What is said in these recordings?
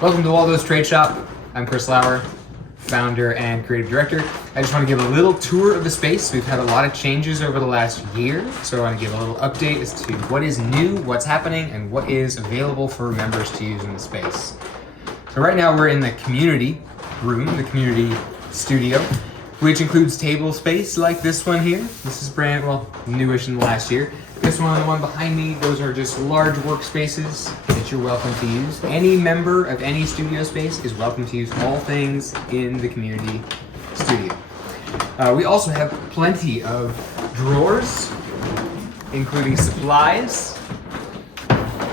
Welcome to Waldo's Trade Shop. I'm Chris Lauer, founder and creative director. I just want to give a little tour of the space. We've had a lot of changes over the last year, so I want to give a little update as to what is new, what's happening, and what is available for members to use in the space. So right now we're in the community room, the community studio, which includes table space like this one here. This is newish in the last year. This one, the one behind me, those are just large workspaces that you're welcome to use. Any member of any studio space is welcome to use all things in the community studio. We also have plenty of drawers, including supplies.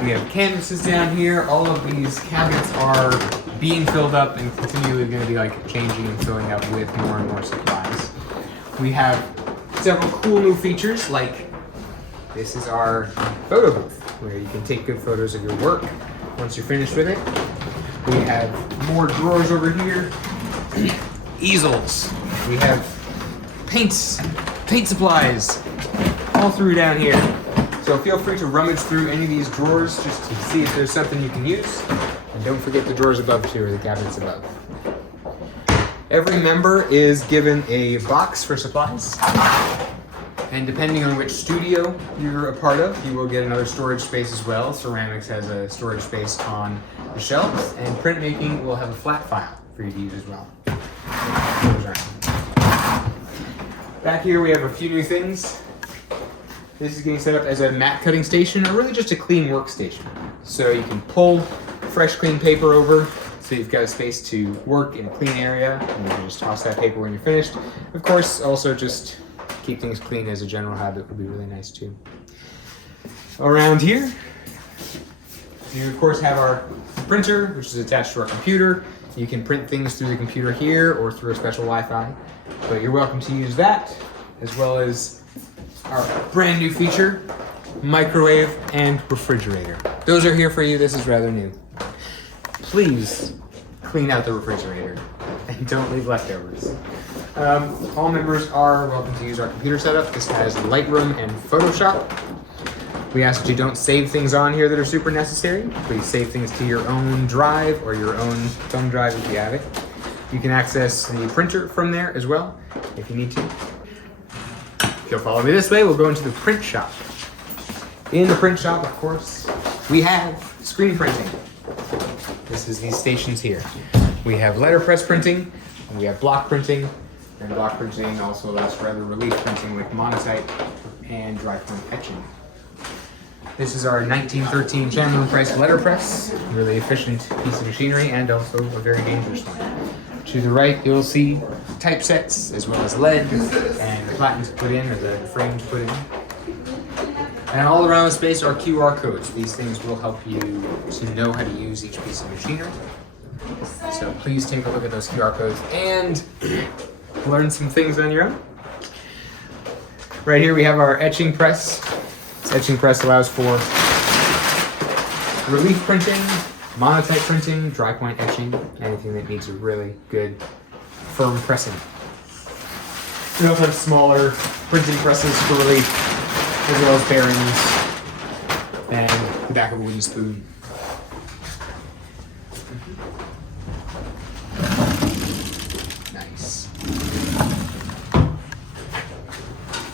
We have canvases down here. All of these cabinets are being filled up and continually going to be changing and filling up with more and more supplies. We have several cool new features, like this is our photo booth, where you can take good photos of your work once you're finished with it. We have more drawers over here, easels. We have paint supplies all through down here. So feel free to rummage through any of these drawers just to see if there's something you can use. And don't forget the drawers above too, or the cabinets above. Every member is given a box for supplies. And depending on which studio you're a part of, you will get another storage space as well. Ceramics has a storage space on the shelves, and printmaking will have a flat file for you to use as well. Back here we have a few new things. This is getting set up as a mat cutting station, or really just a clean workstation. So you can pull fresh clean paper over, so you've got a space to work in a clean area, and you can just toss that paper when you're finished. Of course, also just keep things clean as a general habit would be really nice too. Around here, you of course have our printer, which is attached to our computer. You can print things through the computer here or through a special Wi-Fi, but you're welcome to use that, as well as our brand new feature, microwave and refrigerator. Those are here for you. This is rather new. Please clean out the refrigerator and don't leave leftovers. All members are welcome to use our computer setup. This has Lightroom and Photoshop. We ask that you don't save things on here that are super necessary. Please save things to your own drive or your own thumb drive if you have it. You can access the printer from there as well if you need to. If you'll follow me this way, we'll go into the print shop. In the print shop, of course, we have screen printing. This is these stations here. We have letterpress printing, and we have block printing. And block printing also allows for other relief printing like monotype and dry point etching. This is our 1913 Chandler Price letterpress, really efficient piece of machinery and also a very dangerous one. To the right, you'll see typesets as well as lead and the platen to put in, or the frame to put in. And all around the space are QR codes. These things will help you to know how to use each piece of machinery. So please take a look at those QR codes and learn some things on your own. Right here we have our etching press. This etching press allows for relief printing, monotype printing, dry point etching, anything that needs a really good firm pressing. We also have smaller printing presses for relief, as well as bearings and the back of a wooden spoon. Nice.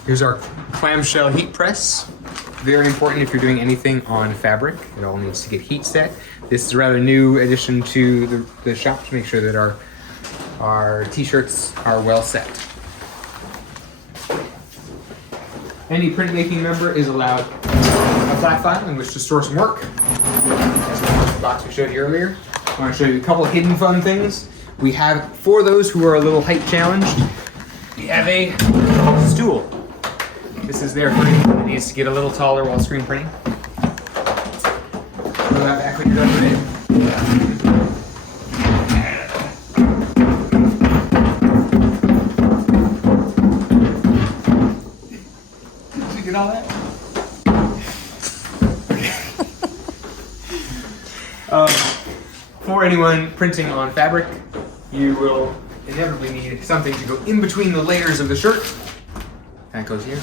Here's our clamshell heat press. Very important if you're doing anything on fabric. It all needs to get heat set. This is a rather new addition to the shop to make sure that our t-shirts are well set. Any printmaking member is allowed a flat file in which to store some work. That's the box we showed you earlier. I want to show you a couple of hidden fun things. We have, for those who are a little height challenged, we have a stool. This is there for anyone that needs to get a little taller while screen printing. Throw that back when you're done with it. Did you get all that? For anyone printing on fabric, you will inevitably need something to go in between the layers of the shirt. That goes here.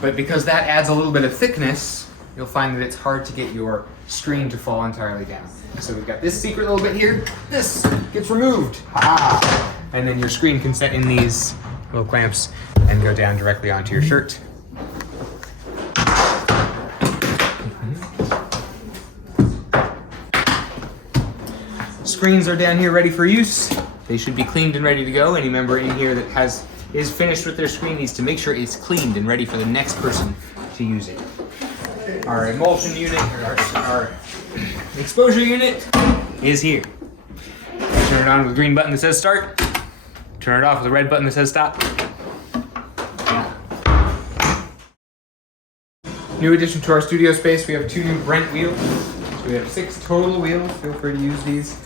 But because that adds a little bit of thickness, you'll find that it's hard to get your screen to fall entirely down. So we've got this secret little bit here. This gets removed. Ha! And then your screen can set in these little clamps and go down directly onto your shirt. Screens are down here ready for use. They should be cleaned and ready to go. Any member in here that is finished with their screen needs to make sure it's cleaned and ready for the next person to use it. Our emulsion unit, or our exposure unit is here. Turn it on with the green button that says start. Turn it off with the red button that says stop. New addition to our studio space, we have 2 new Brent wheels. So we have 6 total wheels. Feel free to use these.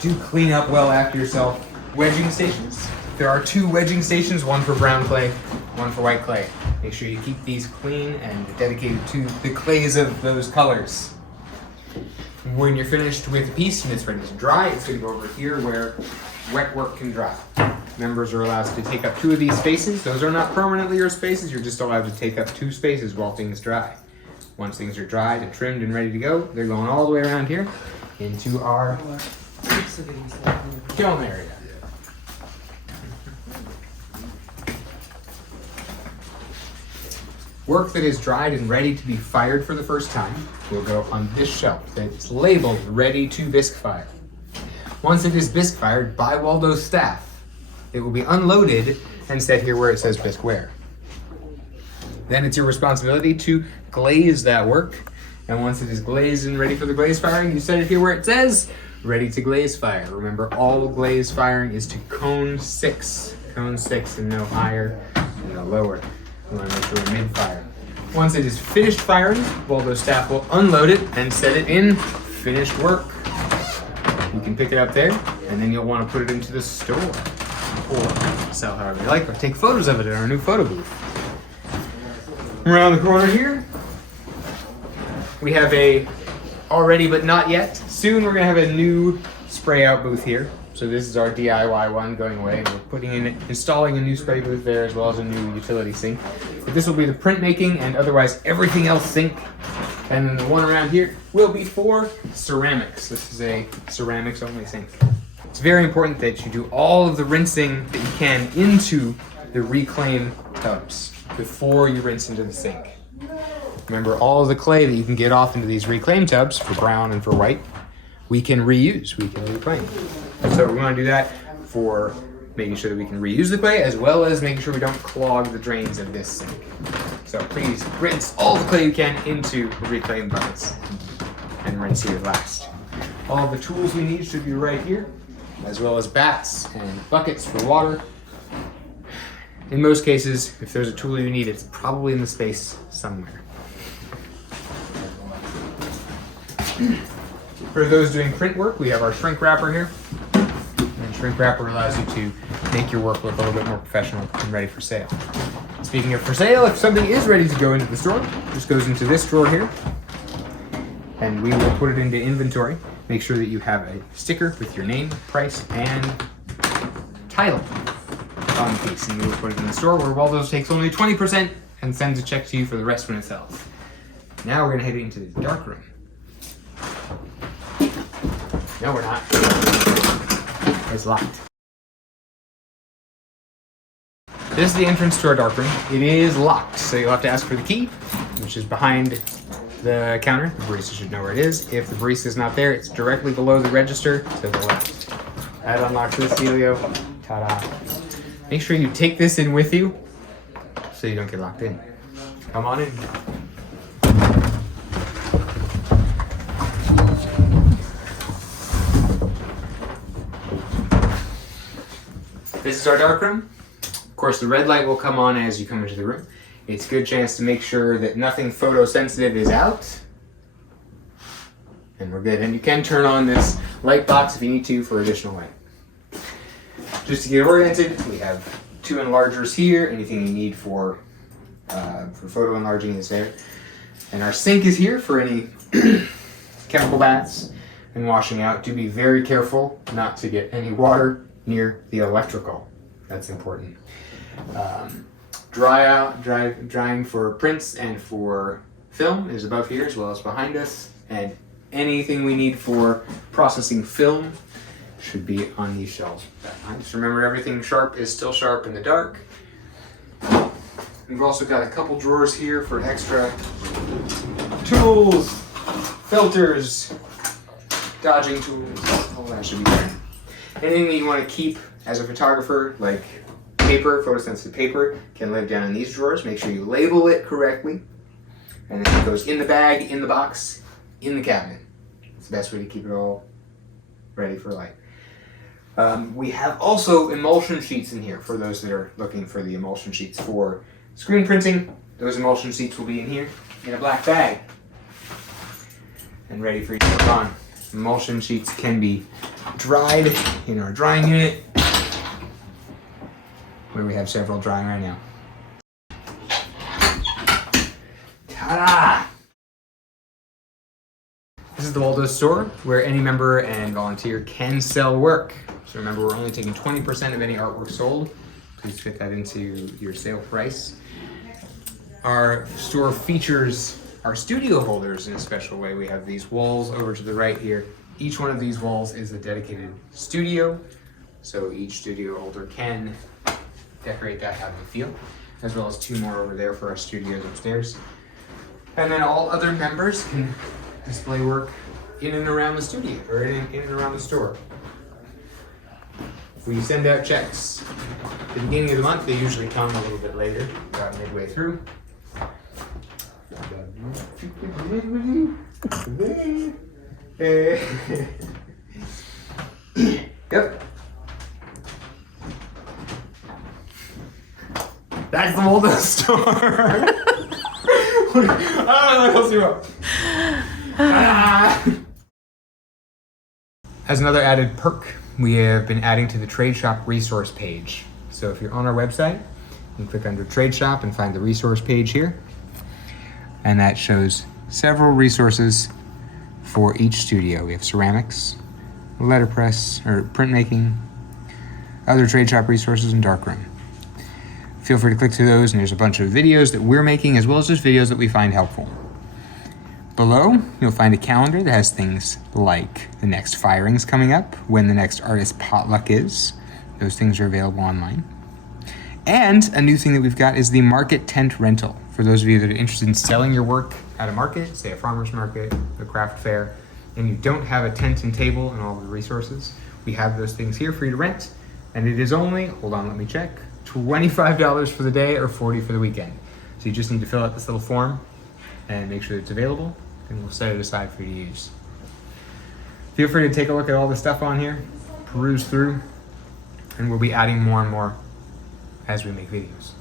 Do clean up well after yourself. Wedging stations. There are 2 wedging stations, one for brown clay, one for white clay. Make sure you keep these clean and dedicated to the clays of those colors. When you're finished with a piece and it's ready to dry, it's going to go over here where wet work can dry. Members are allowed to take up 2 of these spaces. Those are not permanently your spaces. You're just allowed to take up 2 spaces while things dry. Once things are dried and trimmed and ready to go, they're going all the way around here into our kiln area. Work that is dried and ready to be fired for the first time will go on this shelf that's labeled ready to bisque fire. Once it is bisque fired by Waldo's staff, it will be unloaded and set here where it says bisque ware. Then it's your responsibility to glaze that work. And once it is glazed and ready for the glaze firing, you set it here where it says ready to glaze fire. Remember, all glaze firing is to cone 6. Cone 6 and no higher and no lower. We want to make sure we're mid-fire. Once it is finished firing, Waldo's staff will unload it and set it in finished work. You can pick it up there, and then you'll want to put it into the store. Or sell however you like, or take photos of it in our new photo booth. Around the corner here, we have a already but not yet. Soon we're going to have a new spray out booth here. So this is our DIY one going away, and we're installing a new spray booth there as well as a new utility sink. But this will be the printmaking and otherwise everything else sink. And then the one around here will be for ceramics. This is a ceramics only sink. It's very important that you do all of the rinsing that you can into the reclaim tubs before you rinse into the sink. Remember, all of the clay that you can get off into these reclaim tubs for brown and for white, we can reuse, we can reclaim. So we want to do that for making sure that we can reuse the clay as well as making sure we don't clog the drains of this sink. So please rinse all the clay you can into the reclaim buckets and rinse here last. All the tools we need should be right here, as well as bats and buckets for water. In most cases, if there's a tool you need, it's probably in the space somewhere. For those doing print work, we have our shrink wrapper here. And shrink wrapper allows you to make your work look a little bit more professional and ready for sale. Speaking of for sale, if something is ready to go into the store, it just goes into this drawer here. And we will put it into inventory. Make sure that you have a sticker with your name, price, and title on the piece. And we will put it in the store where Waldo takes only 20% and sends a check to you for the rest when it sells. Now we're going to head into the dark room. No, we're not. It's locked. This is the entrance to our dark room. It is locked, so you'll have to ask for the key, which is behind the counter. The barista should know where it is. If the barista is not there, it's directly below the register to the left. That unlocks this dealio. Ta-da. Make sure you take this in with you so you don't get locked in. Come on in. This is our dark room. Of course, the red light will come on as you come into the room. It's a good chance to make sure that nothing photosensitive is out. And we're good. And you can turn on this light box if you need to for additional light. Just to get oriented, we have 2 enlargers here. Anything you need for photo enlarging is there. And our sink is here for any chemical baths and washing out. Do be very careful not to get any water near the electrical. That's important. Drying for prints and for film is above here as well as behind us. And anything we need for processing film should be on these shelves. Just remember, everything sharp is still sharp in the dark. We've also got a couple drawers here for extra tools, filters, dodging tools. All that should be there. Anything that you want to keep as a photographer, like paper, photosensitive paper, can live down in these drawers. Make sure you label it correctly. And then it goes in the bag, in the box, in the cabinet. It's the best way to keep it all ready for light. We have also emulsion sheets in here for those that are looking for the emulsion sheets for screen printing. Those emulsion sheets will be in here in a black bag and ready for you to put on. Emulsion sheets can be dried in our drying unit, where we have several drying right now. Ta-da! This is the Waldo store, where any member and volunteer can sell work. So remember, we're only taking 20% of any artwork sold. Please fit that into your sale price. Our store features our studio holders in a special way. We have these walls over to the right here. Each one of these walls is a dedicated studio, so each studio holder can decorate that how they feel, as well as two more over there for our studios upstairs. And then all other members can display work in and around the studio, or in and around the store. We send out checks at the beginning of the month. They usually come a little bit later, about midway through. Yep. That's the Waldo store. What else you want? As another added perk, we have been adding to the Tradeshop resource page. So if you're on our website, you can click under Tradeshop and find the resource page here. And that shows several resources for each studio. We have ceramics, letterpress, or printmaking, other Tradeshop resources, and darkroom. Feel free to click through those, and there's a bunch of videos that we're making, as well as just videos that we find helpful. Below, you'll find a calendar that has things like the next firings coming up, when the next artist potluck is. Those things are available online. And a new thing that we've got is the market tent rental. For those of you that are interested in selling your work at a market, say a farmer's market, a craft fair, and you don't have a tent and table and all the resources, we have those things here for you to rent. And it is only, hold on, let me check, $25 for the day or $40 for the weekend. So you just need to fill out this little form and make sure it's available, and we'll set it aside for you to use. Feel free to take a look at all the stuff on here, peruse through, and we'll be adding more and more as we make videos.